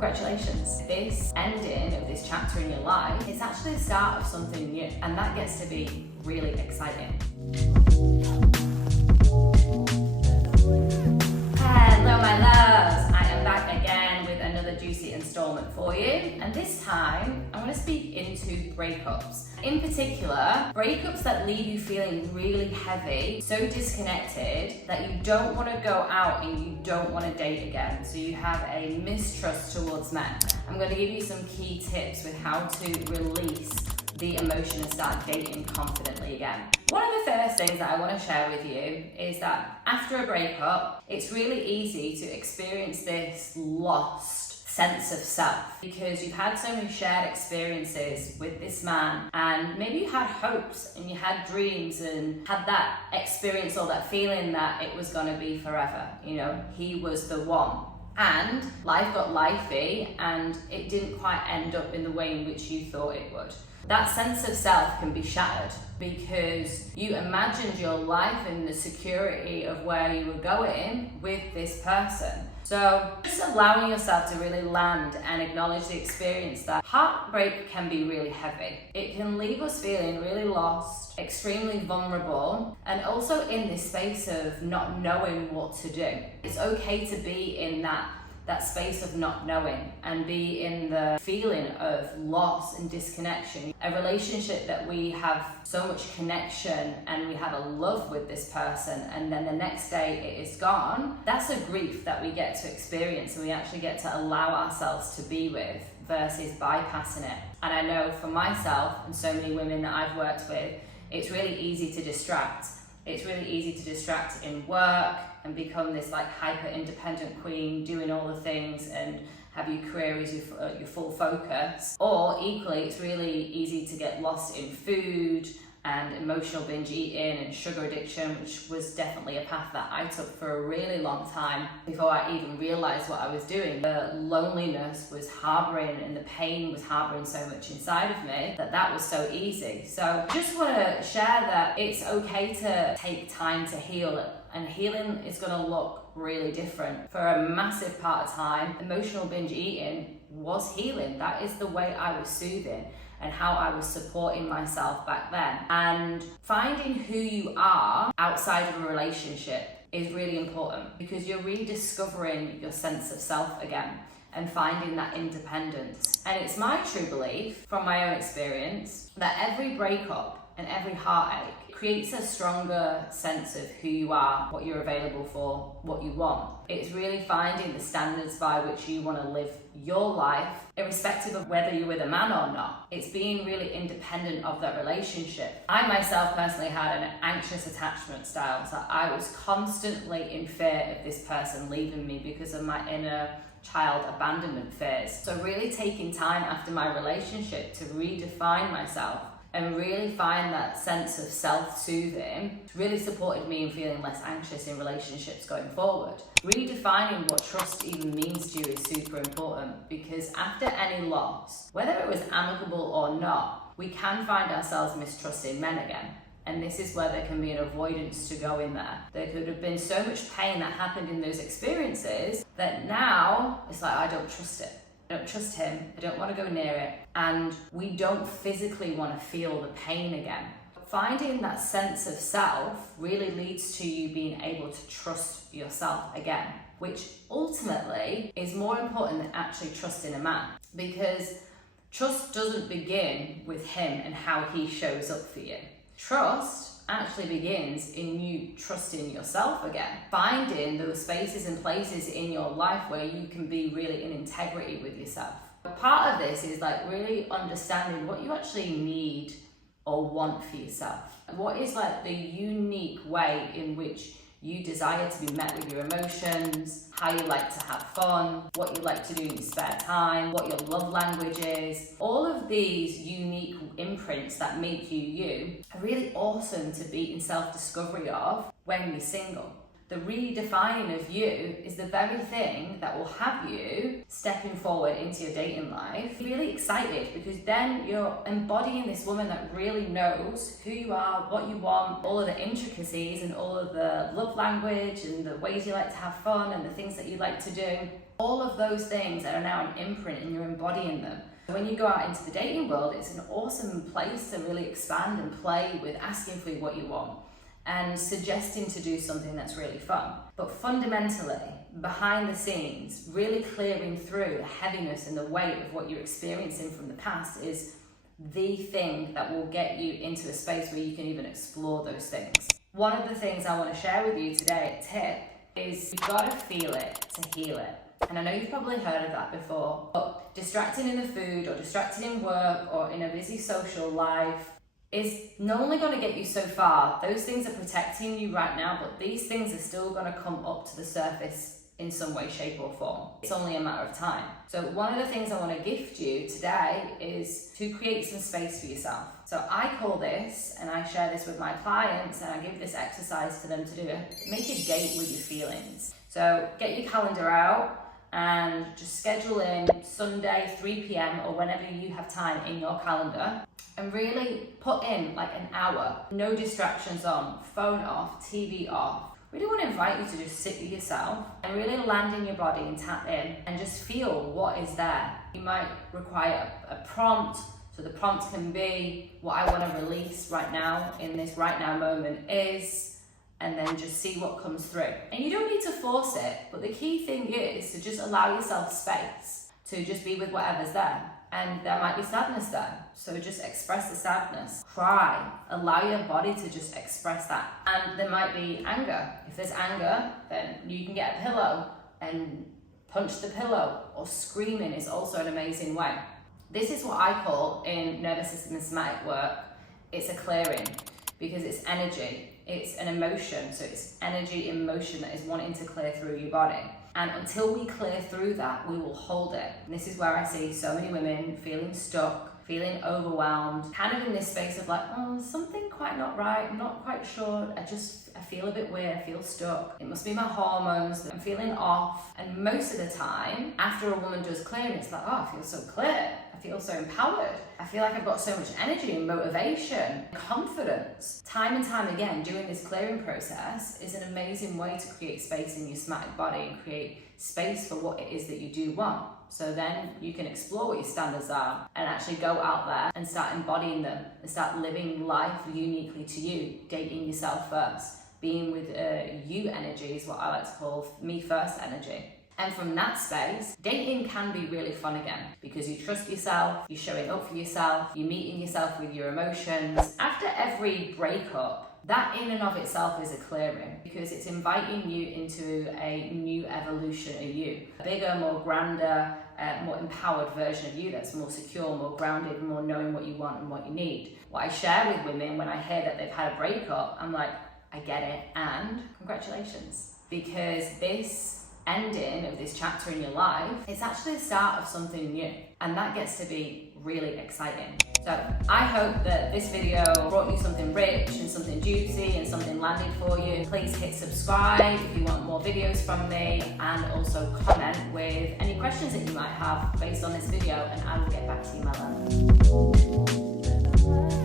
Congratulations. This ending of this chapter in your life is actually the start of something new, and that gets to be really exciting. Hello my loves, I am back again with another juicy installment for you, and this time I'm going to speak into breakups. In particular, breakups that leave you feeling really heavy, so disconnected that you don't want to go out and you don't want to date again. So you have a mistrust towards men. I'm going to give you some key tips with how to release the emotion and start dating confidently again. One of the first things that I want to share with you is that after a breakup, it's really easy to experience this lost sense of self because you've had so many shared experiences with this man, and maybe you had hopes and you had dreams and had that experience or that feeling that it was going to be forever. You know, he was the one. And life got lifey and it didn't quite end up in the way in which you thought it would. That sense of self can be shattered because you imagined your life and the security of where you were going with this person. So just allowing yourself to really land and acknowledge the experience that heartbreak can be really heavy. It can leave us feeling really lost, extremely vulnerable, and also in this space of not knowing what to do. It's okay to be in that space of not knowing and be in the feeling of loss and disconnection. A relationship that we have so much connection and we have a love with this person, and then the next day it is gone, that's a grief that we get to experience and we actually get to allow ourselves to be with versus bypassing it. And I know for myself and so many women that I've worked with, it's really easy to distract. It's really easy to distract in work and become this like hyper independent queen doing all the things and have your career as your full focus. Or equally, it's really easy to get lost in food and emotional binge eating and sugar addiction, which was definitely a path that I took for a really long time before I even realized what I was doing. The loneliness was harboring and the pain was harboring so much inside of me that was so easy. So I just want to share that it's okay to take time to heal, and healing is going to look really different. For a massive part of time, emotional binge eating was healing. That is the way I was soothing and how I was supporting myself back then. And finding who you are outside of a relationship is really important because you're rediscovering your sense of self again and finding that independence. And it's my true belief from my own experience that every breakup and every heartache creates a stronger sense of who you are, what you're available for, what you want. It's really finding the standards by which you want to live your life, irrespective of whether you're with a man or not. It's being really independent of that relationship. I myself personally had an anxious attachment style, so I was constantly in fear of this person leaving me because of my inner child abandonment fears. So really taking time after my relationship to redefine myself and really find that sense of self-soothing really supported me in feeling less anxious in relationships going forward. Redefining what trust even means to you is super important because after any loss, whether it was amicable or not, we can find ourselves mistrusting men again. And this is where there can be an avoidance to go in there. There could have been so much pain that happened in those experiences that now it's like, I don't trust it. I don't trust him, I don't want to go near it, and we don't physically want to feel the pain again. Finding that sense of self really leads to you being able to trust yourself again, which ultimately is more important than actually trusting a man, because trust doesn't begin with him and how he shows up for you. Trust actually begins in you trusting yourself again, finding those spaces and places in your life where you can be really in integrity with yourself. Part of this is like really understanding what you actually need or want for yourself. What is like the unique way in which you desire to be met with your emotions, how you like to have fun, what you like to do in your spare time, what your love language is. All of these unique imprints that make you you are really awesome to be in self-discovery of when you're single. The redefining of you is the very thing that will have you stepping forward into your dating life really excited, because then you're embodying this woman that really knows who you are, what you want, all of the intricacies and all of the love language and the ways you like to have fun and the things that you like to do. All of those things are now an imprint and you're embodying them. When you go out into the dating world, it's an awesome place to really expand and play with asking for what you want and suggesting to do something that's really fun. But fundamentally, behind the scenes, really clearing through the heaviness and the weight of what you're experiencing from the past is the thing that will get you into a space where you can even explore those things. One of the things I want to share with you today, a tip, is you've got to feel it to heal it. And I know you've probably heard of that before, but distracting in the food or distracting in work or in a busy social life is not only going to get you so far. Those things are protecting you right now, but these things are still going to come up to the surface in some way, shape or form. It's only a matter of time. So one of the things I want to gift you today is to create some space for yourself. So I call this, and I share this with my clients, and I give this exercise to them to do, make a date with your feelings. So get your calendar out and just schedule in Sunday 3 p.m. or whenever you have time in your calendar, and really put in like an hour, no distractions on, phone off, TV off. Really want to invite you to just sit with yourself and really land in your body and tap in and just feel what is there. You might require a prompt, so the prompt can be what I want to release right now in this right now moment is, and then just see what comes through. And you don't need to force it, but the key thing is to just allow yourself space to just be with whatever's there. And there might be sadness there, so just express the sadness. Cry, allow your body to just express that. And there might be anger. If there's anger, then you can get a pillow and punch the pillow, or screaming is also an amazing way. This is what I call, in nervous system and somatic work, it's a clearing, because it's energy, it's an emotion, so it's energy in motion that is wanting to clear through your body. And until we clear through that, we will hold it. And this is where I see so many women feeling stuck, feeling overwhelmed, kind of in this space of like, oh, something quite not right, I'm not quite sure, I feel a bit weird, I feel stuck. It must be my hormones, I'm feeling off. And most of the time, after a woman does clearing, it's like, oh, I feel so clear, I feel so empowered. I feel like I've got so much energy and motivation, confidence. Time and time again, doing this clearing process is an amazing way to create space in your somatic body and create space for what it is that you do want. So then you can explore what your standards are and actually go out there and start embodying them and start living life uniquely to you, dating yourself first. Being with you energy is what I like to call me first energy. And from that space, dating can be really fun again because you trust yourself, you're showing up for yourself, you're meeting yourself with your emotions. After every breakup, that in and of itself is a clearing because it's inviting you into a new evolution of you. A bigger, more grander, more empowered version of you that's more secure, more grounded, more knowing what you want and what you need. What I share with women when I hear that they've had a breakup, I'm like, I get it, and congratulations. Because this ending of this chapter in your life, it's actually the start of something new. And that gets to be really exciting. So I hope that this video brought you something rich and something juicy and something landed for you. Please hit subscribe if you want more videos from me, and also comment with any questions that you might have based on this video, and I will get back to you, my love.